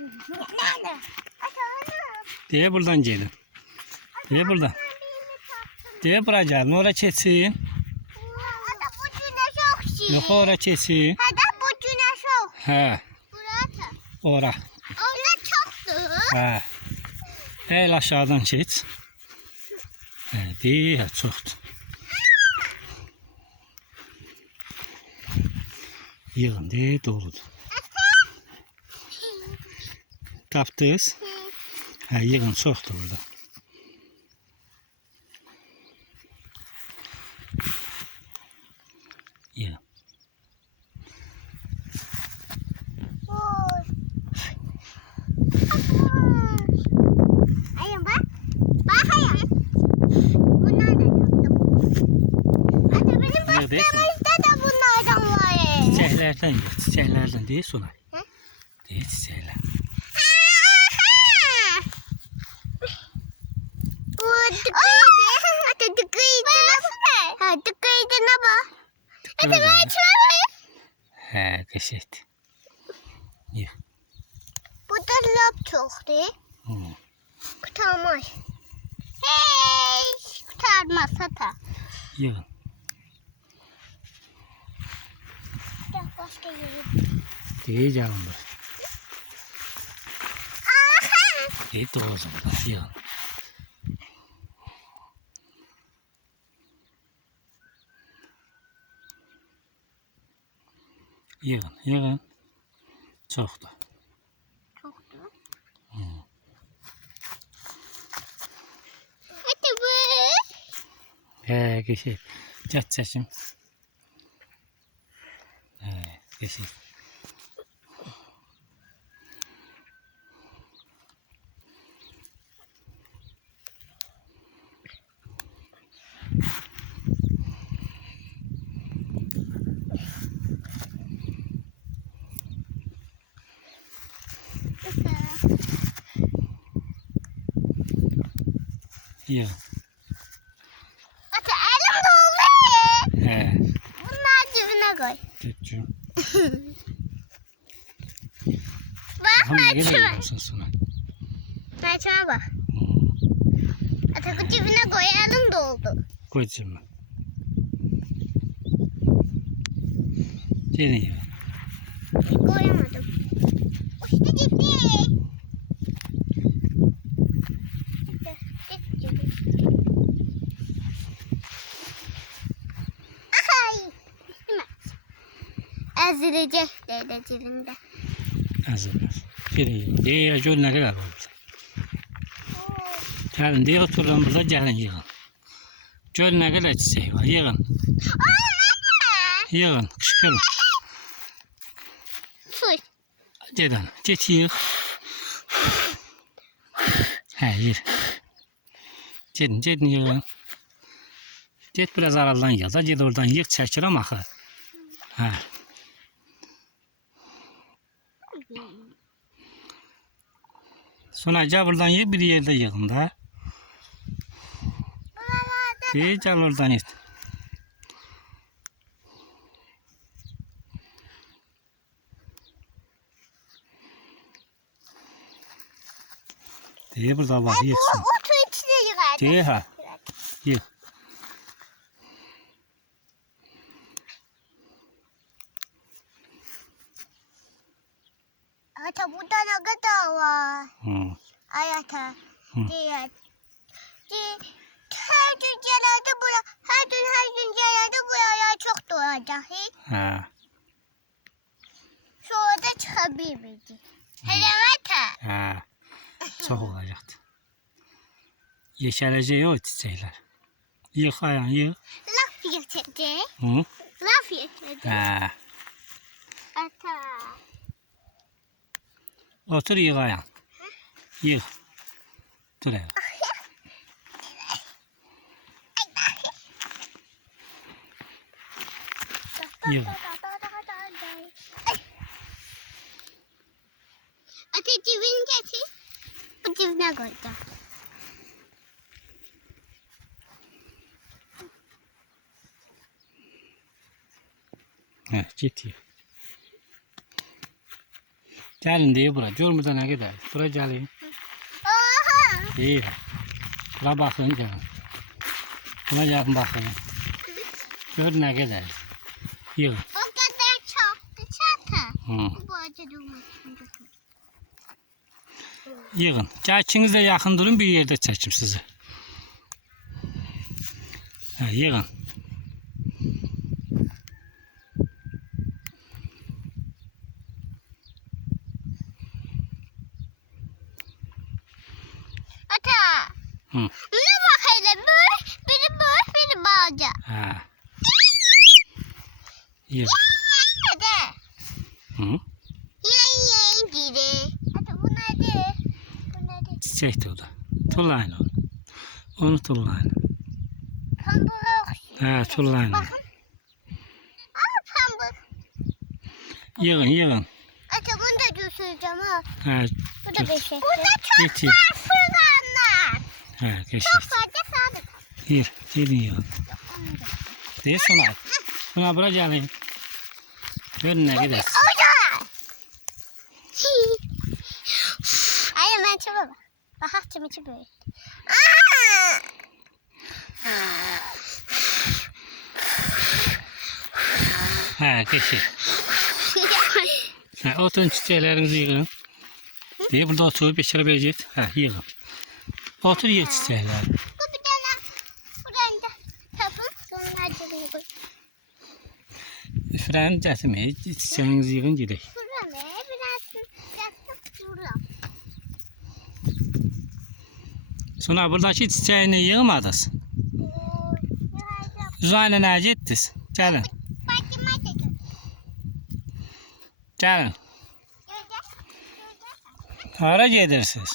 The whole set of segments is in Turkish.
Nerede? Diye buradan gelin. Diye buradan. Diye buraya gelin. Oraya keçsin. Ada bu güneş yok ki. Yok oraya keçsin. Ada bu güneş yok. He. Burası. Ora. Orada çoktu. He. El aşağıdan geç. He. Diye çoktu. Yığın diye doludur. Tapdınız. He. Yığın çoktu burada. Yığın. Ayın bak. Bak ayın. Bunlar da yaptım. Hadi benim bahçemizde de bunlardan var. Çiçeklerden ye. Çiçeklerden değil Sunay. He? Değil çiçekler. Bu tıkıydı. Hadi tıkıydığına bak. Ha tıkıydığına bak. Hadi ben çağırayım. He. Keşet. Ye. Bu da lap çoktu. Hmm. Kurtarmaz. Hey, kurtarmaz hata. Yığın. Gel başka yere. Değil canımdır. Aha! Değil doğrusu burada. Yığın. Yığın. Yığın. Çoktu. Çoktu. Hmm. Hadi bu. He. Keşet. Çat çekim. He. Keşet. Yığın. Hadi elim doldu. He. Bunlar cebine koy. Tutacağım. Bak Hamle ben gibi çöme. yiyorsun sonra. Ben çöme bak. Hadi cebine koy elim doldu. Koyacağım ben. Gelin yığın. Koyamadım. İşte gitti. Hadi, git cebi. Ay. Değil mi? Ezilecek dedi cebinde. Hazırlar. Gelin yığın. Diye göl ne kadar var. Gelin diye oturun burada gelin yığın. Göl ne kadar çiçeği var. Yığın. Yığın. Kışkırın. Full. Gedin. Get yığ. He yer. Gedin yığın. Get biraz aradan yığ da. Ged oradan yığ çəkirəm axı. Hə. Sonra gel buradan yığ bir yerde yığın da. Gel oradan yığ. Diye burada var yığsın. Otu içine yıkardı. Diye ha. Yığ. Ata burada ne kadar var? Hı. Ay ata. Hı. Diye. Her gün gelirdi buraya. Her gün gelirdi buraya çok doğacak. Ha. Sonra da çıkabilmeyecek. Hele ata. Ha. Çox olacaqdı. Yeşərəcək o çiçəklər. Yığ ayağını yığ. Laf yetecek. Hı? Laf yetecek. Ha. Ata. Otur yığ ayağını. Yığ. Dur ayağını. Yığ. Ata cebini getir. Bu cebine koyacağım. Hə, get yığ. Gelin diye bura. Gör burada ne kadar. Bura gelin. Oha. İyi. Bura bakın gelin. Buna gelin bakın. Gör ne kadar. Yığın. O kadar çoktu çatı. Hı. Bu acı durmasın. Yığın. Gel ikiniz de yakın durun, bir yerde çekim sizi. Ha, yığın. Ata. Hı. Ne bak hele bu. Biri bağca. Ha. Yığın. Hadi. Hı. Yayın gidi. Ata bu nerede? Bu nerede? Çiçek de o da. Tullayın onu. Onu tullayın. Pamuk. Ha, tullayın. Bakın. Aa pamuk. Yığın, yığın. Ata bunu da götüreceğim ha. Ha, Bu da dur. bir şey. Burada çok Getir. var fırlanlar. Ha, geçir. Çok fazla sadık. Gir, gidin yığın. Değil sonra. Buna bura gelin. Görün ne gidersin. Orada. Hayır ben çabuk bak. Bak açım içi böyle. Ha, geçir. Ha, oturun çiçeklerinizi yığın. Diye burada oturup geçirebileceğiz. Ha, yığın. Otur ye çiçekler. Bu bir tane. Buradan da tapın. Sonra acılıyor. Fren getirmeyin. Çiçeğinizi yığın gidelim. Şurada ne? Biraz yatıp şurada. Sonra buradaki çiçeğini yığmadınız. Uzayla ne gittiniz? Gelin. Bakayım hadi. Gelin. Hara gedirsiniz?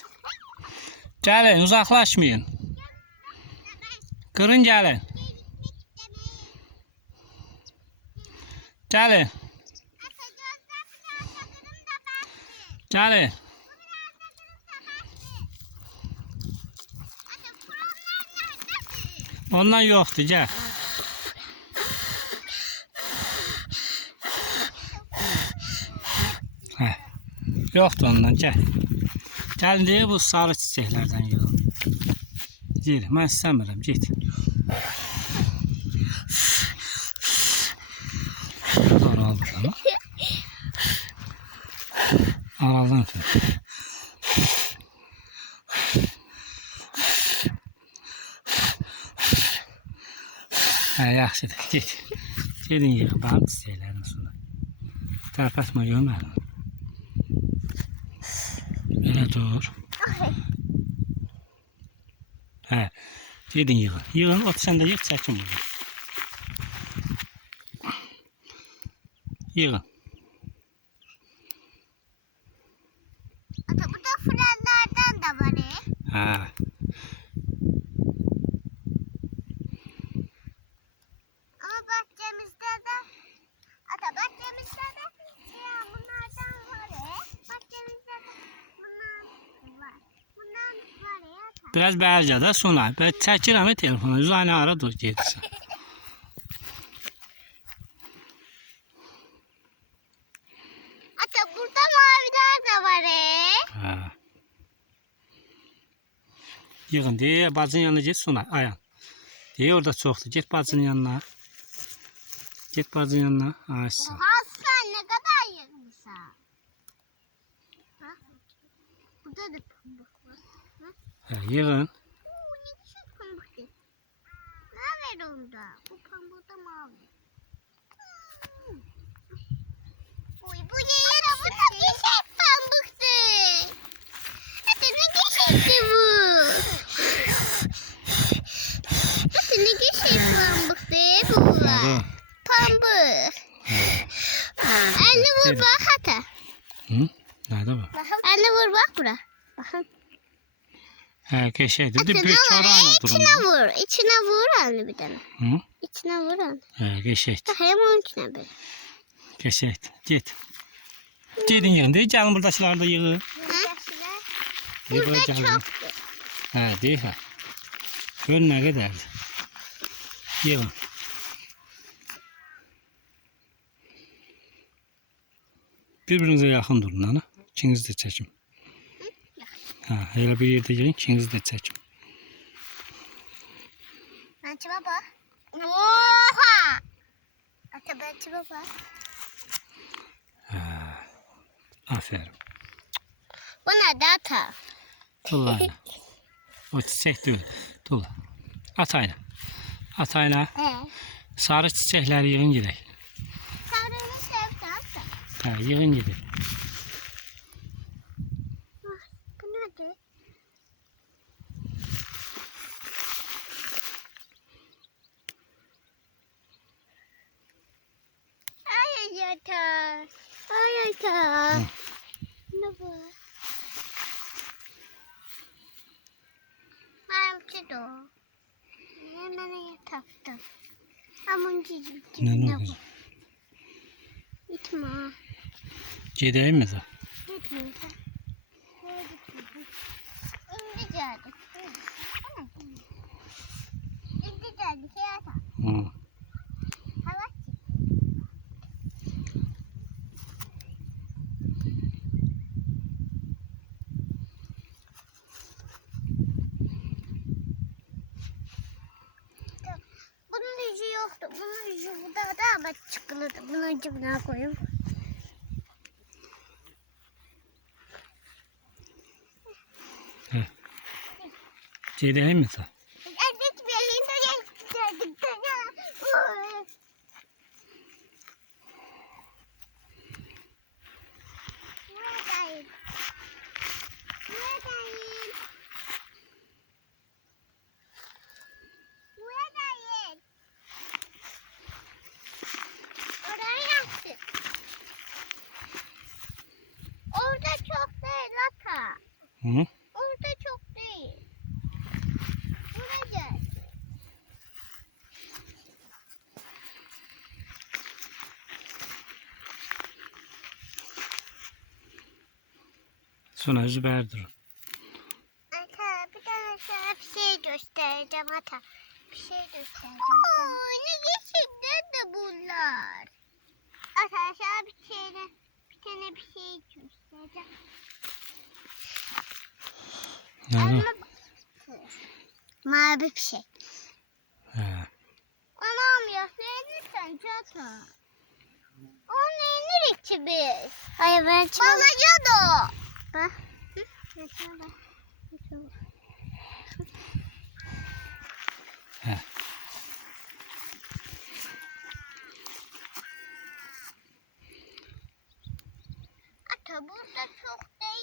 Gelin, uzaklaşmayın. Kırın gelin. Gelin. Gelin. Ondan yoktu, gel. Heh. Yoktu ondan, gel. Gelin diye bu sarı çiçeklerden yığın. Gel, ben istemiyorum, git. Doğru oldu ama. Aradan tut. Ha, yaxşıdır, git. Gedin yığın, bağım çiçeklerini sonra. Tərpətmə, görmədim. Belə dur. Hə, gedin yığın. Yığın, ot sən də yığ, çəkin burada. Yığın. Ata bu da fırınlardan da var. Hə. Ama bahçemizde de ata bahçemizde de bunlardan var. Bahçemizde de bunlar var. Bundan var ata. Biraz bəlcə də sonra. Mən çəkirəm telefona. Üzayını ara dur gedirsən. Ata burada maviler de var. Hə. Yığın, deyə bacının yanına get sonra. Ayan. Deyə orada çoxdur. Get bacının yanına. Get bacının yanına. Aysan. Oha sen ne kadar yığmışsın. Ha? Burada da pamuk var. Hə, yığın. Oo, ne küçük pamuk değil. Ne var onda? Bu pamuk da mavi. Uy bu yere bu da güzel pamuktu. Hadi ne güzeldi bu. Hadi ne güzel pamuktu bu. Hə, Pamuk. Anne vur bak hadi. Hı? Nerede bu? Anne vur bak bura. Bakın. Hə, keçəkdir. Bir Hadi bir ne çora var? aynı İçine durumda. vur. İçine vur anne bir tane. Hı? İçine vur anne. Hə, keçəkdir. Hem onun içine bir. Keçəkdir. Get. Gedin yığın. Deyir, gəlin buradakıları da yığın. Deyir, bura Burada gəlin. çoktu. Hə, deyir, hə. Gör nə qədərdir. Yığın. Bir-birinizə yaxın durun, ana. ikiniz de çekin. Ha, elə bir yerde gelin, ikiniz de çekin. Ata baba. Oha! Ata baba. Aferin. Bu ne ata? Tulla ayna. O çiçek değil. Tulla. At ayna. At ayna. Sarı çiçekleri yığın gidelim. Sarını sevdi ata. Ha, yığın gidelim. Bu nedir? Ay ata. Ay ata. Ne bu? Benimki de o. Hemen taktım. Ama cicim Ne ne oldu? bu? Gitme. Gideyim mi da? Gitme. Nereye gitmedin? İndi geldi. İndi geldi. Şey ata. Hı. Hava bunun yüzü yoktu. Bunun yüzü burada da ama çıkılırdı. Bunu cebine koyayım. Gideyim mi da? Evet bir yerinde geldik. Buradayım. Buradayım. Buradayım. Oraya yaptım. Orada çok değil ata. Hı? Orada çok değil. Buraya. Sonra Zübeyir durun. Ata bir tane sana bir şey göstereceğim ata. Bir şey göstereceğim sana. Ne geçimden de bunlar. Ata sana bir tane bir şey göstereceğim. Nerede? Mavi bir şey. He. Anam ya sen çata. Onu inir ki biz. Hayır ben çıkamam. Balıca da o. Bak. He. Ata burada çok değil.